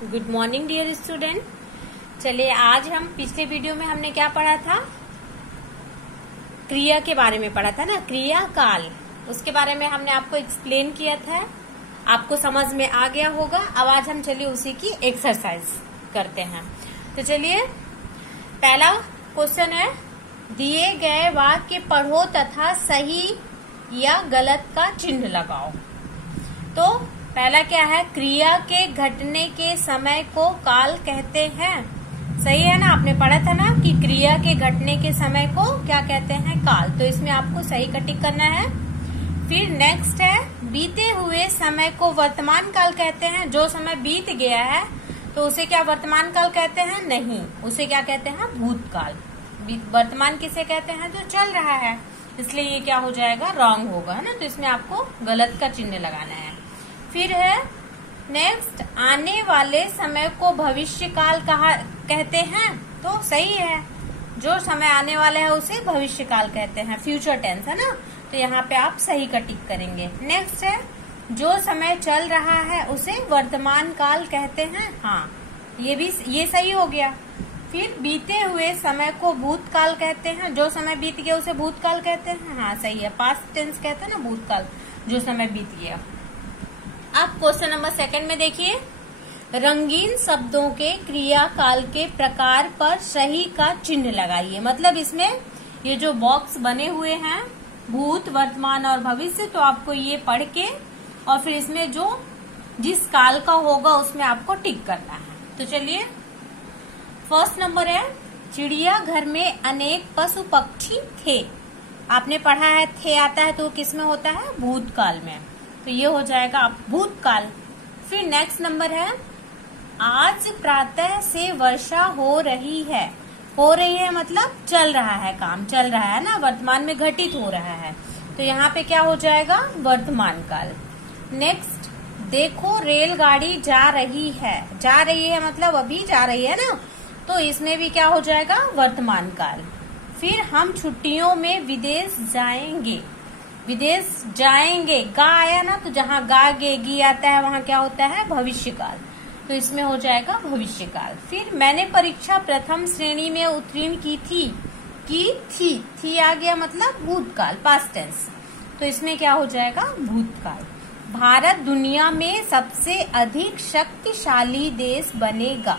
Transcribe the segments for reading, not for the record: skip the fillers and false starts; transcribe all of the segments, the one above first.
Good morning dear student. चलिए आज हम पिछले वीडियो में हमने क्या पढ़ा था, क्रिया के बारे में पढ़ा था ना, क्रिया काल, उसके बारे में हमने आपको एक्सप्लेन किया था, आपको समझ में आ गया होगा। अब आज हम चलिए उसी की एक्सरसाइज करते हैं। तो चलिए पहला क्वेश्चन है, दिए गए वाक्य पढ़ो तथा सही या गलत का चिन्ह लगाओ। तो पहला क्या है, क्रिया के घटने के समय को काल कहते हैं। सही है ना, आपने पढ़ा था ना कि क्रिया के घटने के समय को क्या कहते हैं, काल। तो इसमें आपको सही का टिक करना है। फिर नेक्स्ट है, बीते हुए समय को वर्तमान काल कहते हैं। जो समय बीत गया है तो उसे क्या वर्तमान काल कहते हैं? नहीं, उसे क्या कहते हैं? भूतकाल। वर्तमान किसे कहते हैं? जो चल रहा है। इसलिए ये क्या हो जाएगा, रॉन्ग होगा, है ना। तो इसमें आपको गलत का चिन्ह लगाना है। फिर है नेक्स्ट, आने वाले समय को भविष्य काल कहते हैं। तो सही है, जो समय आने वाला है उसे भविष्य काल कहते हैं, फ्यूचर टेंस, है ना। तो यहाँ पे आप सही का टिक करेंगे। नेक्स्ट है, जो समय चल रहा है उसे वर्तमान काल कहते हैं। हाँ, ये सही हो गया। फिर बीते हुए समय को भूतकाल कहते हैं। जो समय बीत गया उसे भूतकाल कहते हैं। हाँ सही है, पास्ट टेंस कहते हैं ना भूतकाल, जो समय बीत गया। अब क्वेश्चन नंबर 2 में देखिए, रंगीन शब्दों के क्रिया काल के प्रकार पर सही का चिन्ह लगाइए। मतलब इसमें ये जो बॉक्स बने हुए हैं, भूत, वर्तमान और भविष्य, तो आपको ये पढ़ के और फिर इसमें जो जिस काल का होगा उसमें आपको टिक करना है। तो चलिए फर्स्ट नंबर है, चिड़ियाघर में अनेक पशु पक्षी थे। आपने पढ़ा है थे आता है तो किस में होता है? भूतकाल में। तो ये हो जाएगा भूतकाल। फिर नेक्स्ट नंबर है, आज प्रातः से वर्षा हो रही है। हो रही है मतलब चल रहा है, काम चल रहा है ना, वर्तमान में घटित हो रहा है। तो यहाँ पे क्या हो जाएगा? वर्तमान काल। नेक्स्ट, देखो रेलगाड़ी जा रही है। जा रही है मतलब अभी जा रही है ना, तो इसमें भी क्या हो जाएगा? वर्तमान काल। फिर हम छुट्टियों में विदेश जाएंगे। विदेश जाएंगे, गा आया ना, तो जहाँ गा गे गी आता है वहाँ क्या होता है? भविष्य काल। तो इसमें हो जाएगा भविष्य काल। फिर मैंने परीक्षा प्रथम श्रेणी में उत्तीर्ण की थी आ गया मतलब भूतकाल, पास्ट टेंस। तो इसमें क्या हो जाएगा? भूतकाल। भारत दुनिया में सबसे अधिक शक्तिशाली देश बनेगा।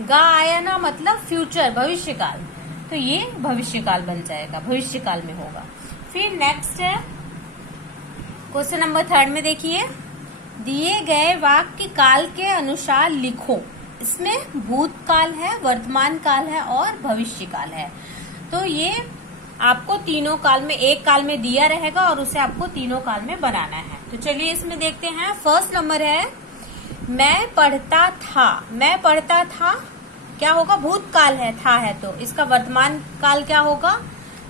गा आया ना मतलब फ्यूचर, भविष्य काल। तो ये भविष्य काल बन जाएगा, भविष्य काल में होगा। फिर नेक्स्ट है क्वेश्चन नंबर 3 में देखिए, दिए गए वाक्य काल के अनुसार लिखो। इसमें भूतकाल है, वर्तमान काल है और भविष्य काल है। तो ये आपको तीनों काल में, एक काल में दिया रहेगा और उसे आपको तीनों काल में बनाना है। तो चलिए इसमें देखते हैं। फर्स्ट नंबर है, मैं पढ़ता था। मैं पढ़ता था क्या होगा? भूतकाल है, था है, तो इसका वर्तमान काल क्या होगा?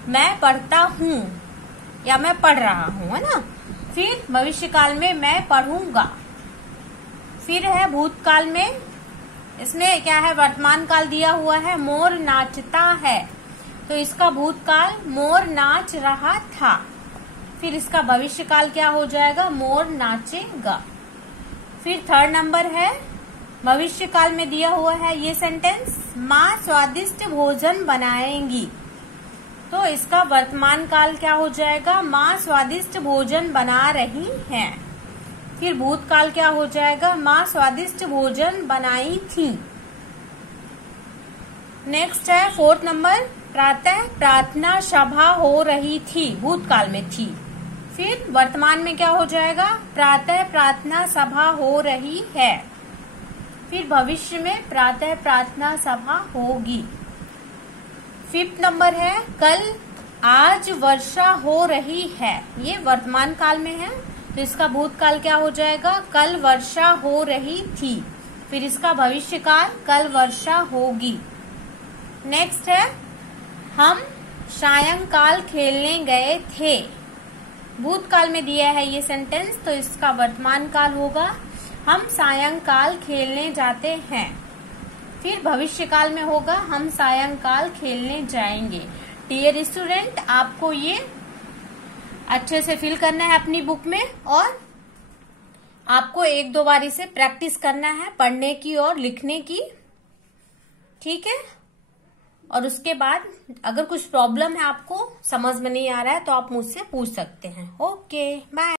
मैं पढ़ता हूँ या मैं पढ़ रहा हूँ, है ना। फिर भविष्य काल में मैं पढ़ूंगा। फिर है भूतकाल में, इसमें क्या है? वर्तमान काल दिया हुआ है, मोर नाचता है, तो इसका भूतकाल मोर नाच रहा था। फिर इसका भविष्य काल क्या हो जाएगा? मोर नाचेगा। फिर थर्ड नंबर है, भविष्य काल में दिया हुआ है ये सेंटेंस, माँ स्वादिष्ट भोजन बनाएंगी, तो इसका वर्तमान काल क्या हो जाएगा? माँ स्वादिष्ट भोजन बना रही हैं। फिर भूतकाल क्या हो जाएगा? माँ स्वादिष्ट भोजन बनाई थी। नेक्स्ट है फोर्थ नंबर, प्रातः प्रार्थना सभा हो रही थी, भूतकाल में थी। फिर वर्तमान में क्या हो जाएगा? प्रातः प्रार्थना सभा हो रही है। फिर भविष्य में प्रातः प्रार्थना सभा होगी। फिफ्थ नंबर है, कल आज वर्षा हो रही है, ये वर्तमान काल में है, तो इसका भूतकाल क्या हो जाएगा? कल वर्षा हो रही थी। फिर इसका भविष्य काल कल वर्षा होगी। नेक्स्ट है, हम सायंकाल खेलने गए थे। भूतकाल में दिया है ये सेंटेंस, तो इसका वर्तमान काल होगा हम सायंकाल खेलने जाते हैं। फिर भविष्य काल में होगा हम सायंकाल खेलने जाएंगे। डियर स्टूडेंट, आपको ये अच्छे से फिल करना है अपनी बुक में और आपको 1-2 बार इसे प्रैक्टिस करना है, पढ़ने की और लिखने की, ठीक है। और उसके बाद अगर कुछ प्रॉब्लम है, आपको समझ में नहीं आ रहा है, तो आप मुझसे पूछ सकते हैं। Okay, bye.